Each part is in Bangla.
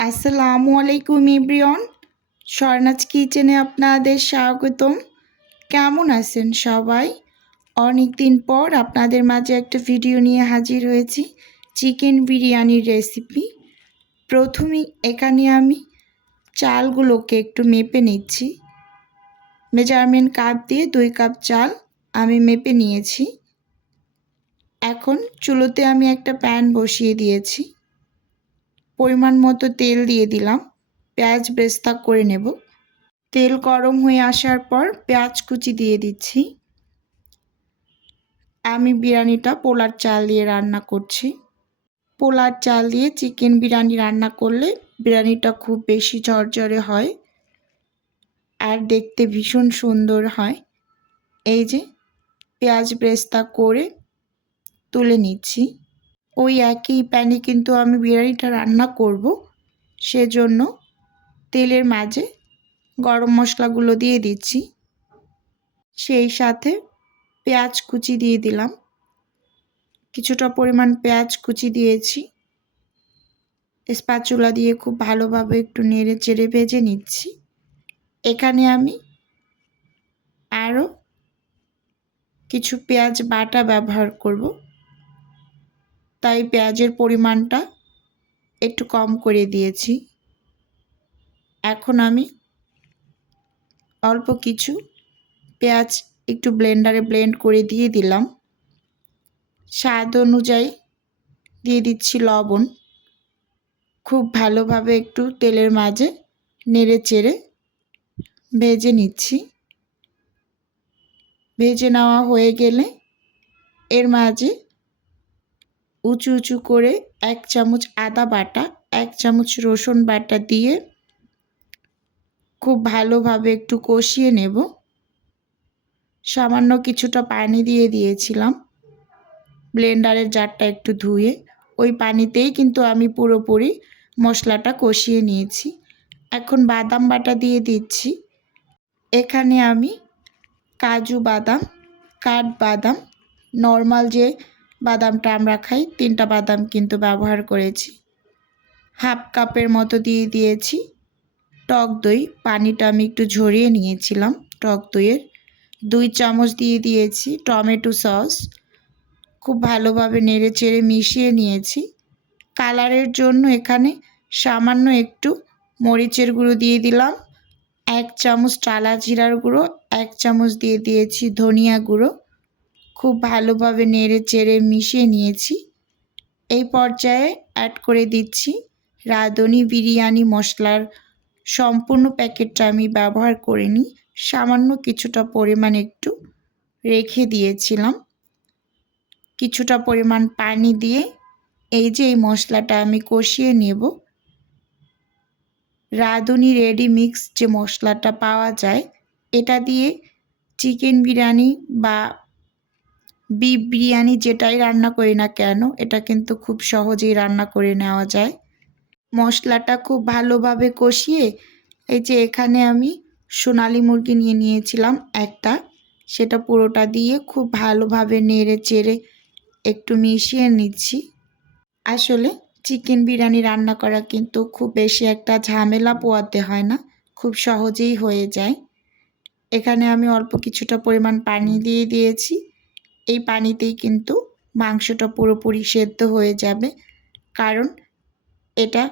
আসসালামু আলাইকুম ইব্রিয়ন। স্বর্ণাজ কিচেনে আপনাদের স্বাগতম। কেমন আছেন সবাই? অনেক দিন পর আপনাদের মাঝে একটা ভিডিও নিয়ে হাজির হয়েছি, চিকেন বিরিয়ানির রেসিপি। প্রথমেই এখানে আমি চালগুলোকে একটু মেপে নিচ্ছি। মেজারমেন্ট কাপ দিয়ে দুই কাপ চাল আমি মেপে নিয়েছি। এখন চুলোতে আমি একটা প্যান বসিয়ে দিয়েছি। পরিমাণ মতো তেল দিয়ে দিলাম। পেঁয়াজ বেস্তা করে নেব। তেল গরম হয়ে আসার পর পেঁয়াজ কুচি দিয়ে দিচ্ছি। আমি বিরিয়ানিটা পোলার চাল দিয়ে রান্না করছি। পোলার চাল দিয়ে চিকেন বিরিয়ানি রান্না করলে বিরিয়ানিটা খুব বেশি ঝরঝরে হয় আর দেখতে ভীষণ সুন্দর হয়। এই যে, পেঁয়াজ ব্রেস্তা করে তুলে নিচ্ছি। ওই একই প্যানে কিন্তু আমি বিরিয়ানিটা রান্না করব। সেজন্য তেলের মাঝে গরম মশলাগুলো দিয়ে দিচ্ছি। সেই সাথে পেঁয়াজ কুচি দিয়ে দিলাম। কিছুটা পরিমাণ পেঁয়াজ কুচি দিয়েছি। স্প্যাচুলা দিয়ে খুব ভালোভাবে একটু নেড়ে চেড়ে ভেজে নিচ্ছি। এখানে আমি আরও কিছু পেঁয়াজ বাটা ব্যবহার করব। তাই পেঁয়াজের পরিমাণটা একটু কম করে দিয়েছি। এখন আমি অল্প কিছু পেঁয়াজ একটু ব্লেন্ডারে ব্লেন্ড করে দিয়ে দিলাম। স্বাদ অনুযায়ী দিয়ে দিচ্ছি লবণ। খুব ভালোভাবে একটু তেলের মাঝে নেড়ে চেড়ে ভেজে নিচ্ছি। ভেজে নেওয়া হয়ে গেলে এর মাঝে উঁচু উঁচু করে এক চামচ আদা বাটা, এক চামচ রসুন বাটা দিয়ে খুব ভালোভাবে একটু কষিয়ে নেব। সামান্য কিছুটা পানি দিয়ে দিয়েছিলাম। ব্লেন্ডারের জারটা একটু ধুয়ে ওই পানিতেই কিন্তু আমি পুরোপুরি মশলাটা কষিয়ে নিয়েছি। এখন বাদাম বাটা দিয়ে দিচ্ছি। এখানে আমি কাজু বাদাম, কাঠ বাদাম, নর্মাল যে বাদামটা আমরা খাই, তিনটা বাদাম কিন্তু ব্যবহার করেছি। হাফ কাপের মতো দিয়ে দিয়েছি। টক দই, পানিটা আমি একটু ঝরিয়ে নিয়েছিলাম টক দইয়ের। দুই চামচ দিয়ে দিয়েছি টমেটো সস। খুব ভালোভাবে নেড়ে চেড়ে মিশিয়ে নিয়েছি। কালারের জন্য এখানে সামান্য একটু মরিচের গুঁড়ো দিয়ে দিলাম। এক চামচ টালা জিরার গুঁড়ো, এক চামচ দিয়ে দিয়েছি ধনিয়া গুঁড়ো। খুব ভালোভাবে নেড়ে চেড়ে মিশিয়ে নিয়েছি। এই পর্যায়ে অ্যাড করে দিচ্ছি রাঁধুনি বিরিয়ানি মশলার সম্পূর্ণ প্যাকেটটা আমি ব্যবহার করিনি, সামান্য কিছুটা পরিমাণ একটু রেখে দিয়েছিলাম। কিছুটা পরিমাণ পানি দিয়ে এই যে এই মশলাটা আমি কষিয়ে নেব। রাঁধুনি রেডি মিক্স যে মশলাটা পাওয়া যায়, এটা দিয়ে চিকেন বিরিয়ানি বা বিফ বিরিয়ানি যেটাই রান্না করি না কেন, এটা কিন্তু খুব সহজেই রান্না করে নেওয়া যায়। মশলাটা খুব ভালোভাবে কষিয়ে এই যে এখানে আমি সোনালি মুরগি নিয়ে নিয়েছিলাম একটা, সেটা পুরোটা দিয়ে খুব ভালোভাবে নেড়ে চেড়ে একটু মিশিয়ে নিচ্ছি। আসলে চিকেন বিরিয়ানি রান্না করা কিন্তু খুব বেশি একটা ঝামেলা পোয়াতে হয় না, খুব সহজেই হয়ে যায়। এখানে আমি অল্প কিছুটা পরিমাণ পানি দিয়ে দিয়েছি। এই পানিতেই কিন্তু মাংসটা পুরোপুরি সেদ্ধ হয়ে যাবে। কারণ এটা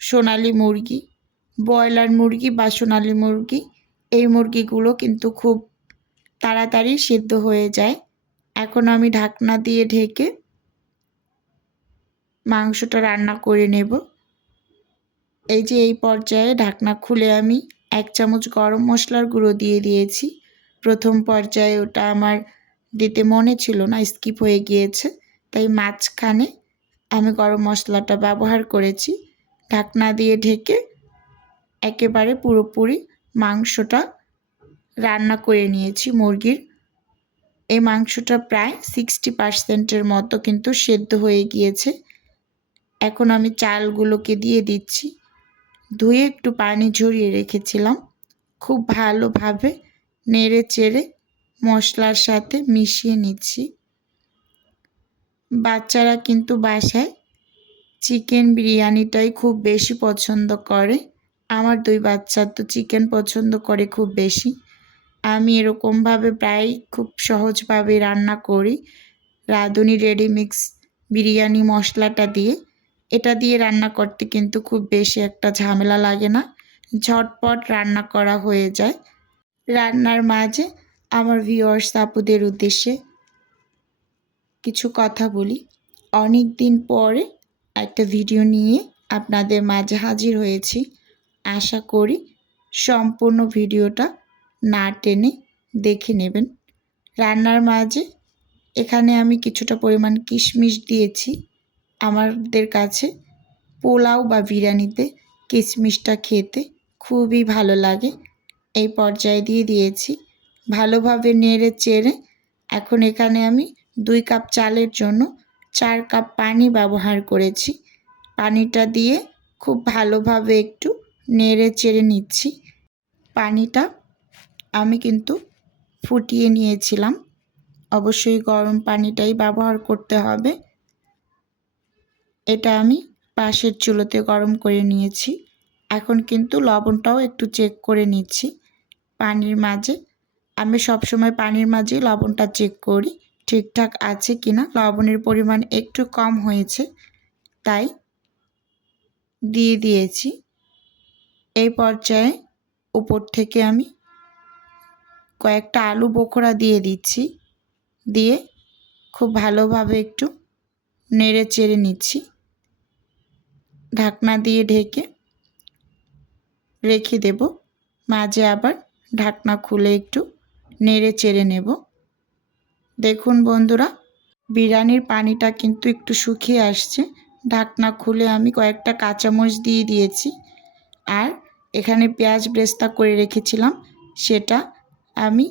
সোনালি মুরগি, ব্রয়লার মুরগি বা সোনালি মুরগি, এই মুরগিগুলো কিন্তু খুব তাড়াতাড়ি সেদ্ধ হয়ে যায়। এখন আমি ঢাকনা দিয়ে ঢেকে মাংসটা রান্না করে নেব। এই যে এই পর্যায়ে ঢাকনা খুলে আমি এক চামচ গরম মশলার গুঁড়ো দিয়ে দিয়েছি। প্রথম পর্যায়ে ওটা আমার দিতে মনে ছিল না স্কিপ হয়ে গিয়েছে। তাই মাঝখানে আমি গরম মশলাটা ব্যবহার করেছি। ঢাকনা দিয়ে ঢেকে একেবারে পুরোপুরি মাংসটা রান্না করে নিয়েছি মুরগির। এই মাংসটা প্রায় সিক্সটি পার্সেন্টের মতো কিন্তু সেদ্ধ হয়ে গিয়েছে। এখন আমি চালগুলোকে দিয়ে দিচ্ছি। ধুয়ে একটু পানি ঝরিয়ে রেখেছিলাম। খুব ভালোভাবে নেড়ে চেড়ে মশলার সাথে মিশিয়ে নিচ্ছি। বাচ্চারা কিন্তু বাসায় চিকেন বিরিয়ানিটাই খুব বেশি পছন্দ করে। আমার দুই বাচ্চা তো চিকেন পছন্দ করে খুব বেশি। আমি এরকমভাবে প্রায় খুব সহজভাবে রান্না করি। রাঁধুনি রেডিমিক্স বিরিয়ানি মশলাটা দিয়ে। এটা দিয়ে রান্না করতে কিন্তু খুব বেশি একটা ঝামেলা লাগে না। ঝটপট রান্না করা হয়ে যায়। রান্নার মাঝে আমার ভিওয়ার্স আপুদের উদ্দেশ্যে কিছু কথা বলি। অনেক দিন পরে একটা ভিডিও নিয়ে আপনাদের মাঝে হাজির হয়েছি। আশা করি সম্পূর্ণ ভিডিওটা না টেনে দেখে নেবেন। রান্নার মাঝে এখানে আমি কিছুটা পরিমাণ কিশমিশ দিয়েছি। আমাদের কাছে পোলাও বা বিরিয়ানিতে কিশমিশটা খেতে খুবই ভালো লাগে। এই পর্যায়ে দিয়ে দিয়েছি। ভালোভাবে নেড়ে চেড়ে এখন এখানে আমি দুই কাপ চালের জন্য চার কাপ পানি ব্যবহার করেছি। পানিটা দিয়ে খুব ভালোভাবে একটু নেড়ে চেড়ে নিচ্ছি। পানিটা আমি কিন্তু ফুটিয়ে নিয়েছিলাম। অবশ্যই গরম পানিটাই ব্যবহার করতে হবে। এটা আমি পাশের চুলোতে গরম করে নিয়েছি। এখন কিন্তু লবণটাও একটু চেক করে নিচ্ছি। পানির মাঝে আমি সবসময় পানির মাঝে লবণটা চেক করি, ঠিকঠাক আছে কি না লবণের পরিমাণ একটু কম হয়েছে, তাই দিয়ে দিয়েছি। এই পর্যায়ে উপর থেকে আমি কয়েকটা আলু বোখরা দিয়ে দিচ্ছি, দিয়ে খুব ভালোভাবে একটু নেড়ে চেড়ে নিচ্ছি। ঢাকনা দিয়ে ঢেকে রেখে দেব। মাঝে আবার ঢাকনা খুলে একটু নেড়ে চেড়ে নেব। দেখুন বন্ধুরা, বিরিয়ানির পানিটা কিন্তু একটু শুকিয়ে আসছে। ঢাকনা খুলে আমি কয়েকটা কাঁচামরিচ দিয়ে দিয়েছি। আর এখানে পেঁয়াজ ব্রেস্তা করে রেখেছিলাম। সেটা আমি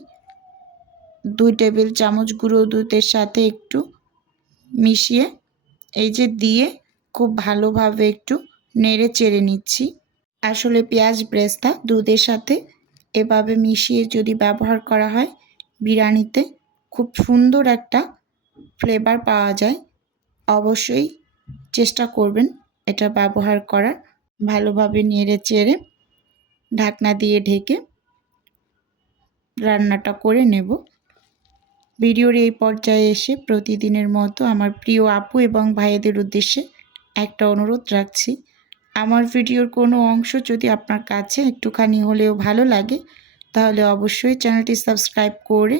দুই টেবিল চামচ গুঁড়ো দুধের সাথে একটু মিশিয়ে, এই যে দিয়ে খুব ভালোভাবে একটু নেড়ে চেড়ে নিচ্ছি। আসলে পেঁয়াজ ব্রেস্তা দুধের সাথে এভাবে মিশিয়ে যদি ব্যবহার করা হয়, বিরিয়ানিতে খুব সুন্দর একটা ফ্লেভার পাওয়া যায়। অবশ্যই চেষ্টা করবেন এটা ব্যবহার করার ভালোভাবে নেড়ে চেড়ে ঢাকনা দিয়ে ঢেকে রান্নাটা করে নেব। ভিডিওর এই পর্যায়ে এসে প্রতিদিনের মতো আমার প্রিয় আপু এবং ভাইয়েদের উদ্দেশ্যে একটা অনুরোধ রাখছি। আমার ভিডিওর কোনো অংশ যদি আপনার কাছে একটুখানি হলেও ভালো লাগে, তাহলে অবশ্যই চ্যানেলটি সাবস্ক্রাইব করে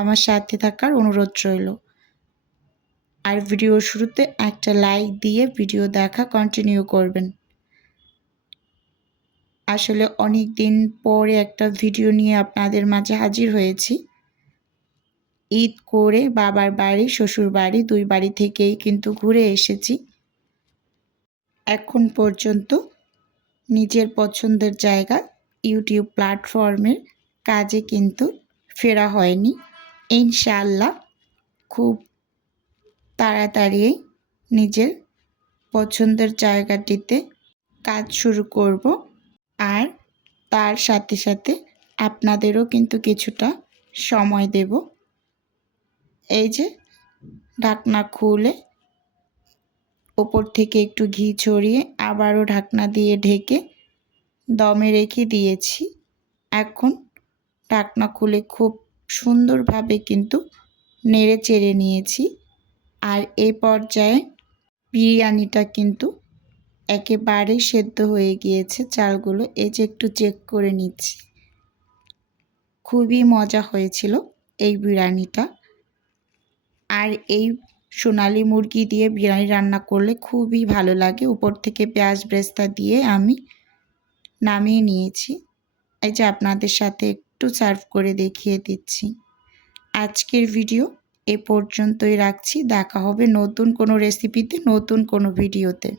আমার সাথে থাকার অনুরোধ রইল। আর ভিডিও শুরুতে একটা লাইক দিয়ে ভিডিও দেখা কন্টিনিউ করবেন। আসলে অনেক দিন পরে একটা ভিডিও নিয়ে আপনাদের মাঝে হাজির হয়েছি। ঈদ করে বাবার বাড়ি, শ্বশুর বাড়ি, দুই বাড়ি থেকেই কিন্তু ঘুরে এসেছি। এখন পর্যন্ত নিজের পছন্দের জায়গা ইউটিউব প্ল্যাটফর্মের কাজে কিন্তু ফেরা হয়নি। ইনশাল্লাহ খুব তাড়াতাড়ি নিজের পছন্দের জায়গাটিতে কাজ শুরু করব। আর তার সাথে সাথে আপনাদেরও কিন্তু কিছুটা সময় দেব। এই যে ঢাকনা খুলে ওপর থেকে একটু ঘি ছড়িয়ে আবারও ঢাকনা দিয়ে ঢেকে দমে রেখে দিয়েছি। এখন ঢাকনা খুলে খুব সুন্দরভাবে কিন্তু নেড়ে চেড়ে নিয়েছি। আর এই পর্যায়ে বিরিয়ানিটা কিন্তু একেবারেই সেদ্ধ হয়ে গিয়েছে চালগুলো। এই যে একটু চেক করে নিচ্ছি। খুবই মজা হয়েছিল এই বিরিয়ানিটা। আর এই সোনালি মুরগি দিয়ে বিরিয়ানি রান্না করলে খুবই ভালো লাগে। উপর থেকে পেঁয়াজ ব্রেস্তা দিয়ে আমি নামিয়ে নিয়েছি। এই যে আপনাদের সাথে একটু সার্ভ করে দেখিয়ে দিচ্ছি। আজকের ভিডিও এ পর্যন্তই রাখছি। দেখা হবে নতুন কোনো রেসিপিতে নতুন কোনো ভিডিওতে।